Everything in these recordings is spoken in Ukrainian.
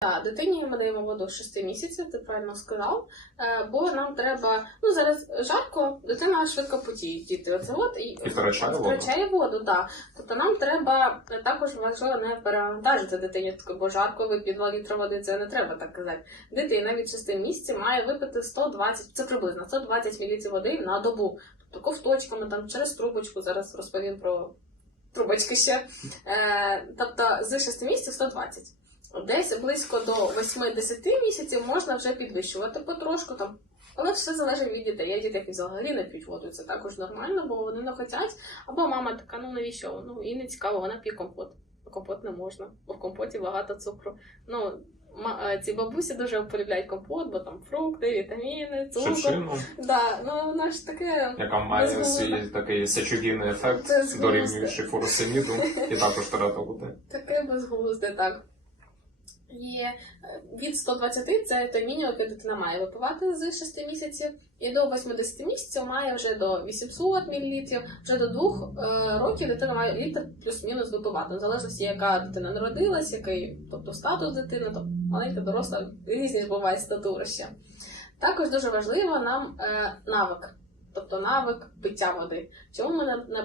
Так, дитині ми даємо воду з 6 місяців, ти правильно сказав. Е, Бо нам треба, ну зараз жарко, дитина швидко потіє діти. Оце от і І втрачає воду. воду, так. Тобто нам треба е, також важливо не перевантажити дитині, бо жарко вип'є 2 літри води, це не треба так казати. Дитина від 6 місяців має випити 120, це приблизно 120 мл води на добу. Тобто ковточками, там через трубочку, зараз розповім про трубочки ще. Е, тобто з 6 місяців 120. Десь близько до 8-10 місяців можна вже підвищувати потрошку там. Але все залежить від дітей. Є діти, які взагалі не п'ють воду. Це також нормально, бо вони не хочуть. Або мама така, ну навіщо? Ну і не цікаво, вона п'є компот. А компот не можна, бо в компоті багато цукру. Ну, е, ці бабусі дуже полюбляють компот, бо там фрукти, вітаміни, цукор. Да, ну воно ж таке. яка має свій такий сечогінний ефект, дорівнюючи фуросеміду, і також треба бути. Таке безглузде, так. І е, від 120 це той мінімум, який дитина має випивати з 6 місяців, і до 80 місяців має вже до 800 мл, вже до 2 років дитина має літр плюс-мінус випивати, в залежності, яка дитина народилась, який тобто статус дитини, тобто маленька, доросла, різні ж бувають статури ще. Також дуже важливо нам е, навик, тобто навик пиття води. Чому ми не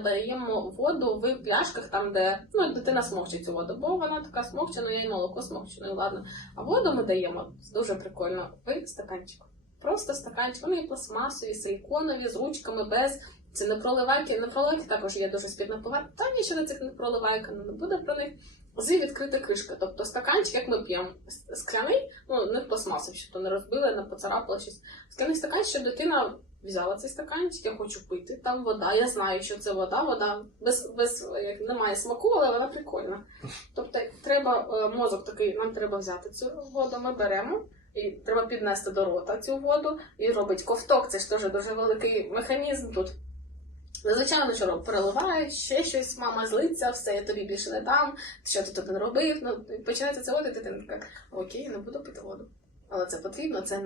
воду в пляшках, там, де ну, дитина смокче цю воду, бо вона така смокче, ну я й молоко смокче, ну і ладно. А воду ми даємо дуже прикольно в стаканчику. Просто стаканчик, вони є пластмасові, силіконові, з ручками, без. Це не проливайки. Не проливайки також є дуже спідна повар. Та нічого цих не проливайка, ну не буде про них. З відкрита кришка. Тобто стаканчик, як ми п'ємо, скляний, ну не пластмасовий, щоб то не розбили, не поцарапало щось. Скляний стаканчик, щоб дитина взяла цей стаканчик, я хочу пити. Там вода. Я знаю, що це вода, вода без, без як, немає смаку, але вона прикольна. Тобто, треба е, мозок такий, нам треба взяти цю воду, ми беремо. І треба піднести до рота цю воду і робить ковток. Це ж теж дуже великий механізм тут. Звичайно, що переливають, ще щось, мама злиться, все, я тобі більше не дам, що ти тут не робив. Ну, починається це води, дитина така, окей, не буду пити воду. Але це потрібно, це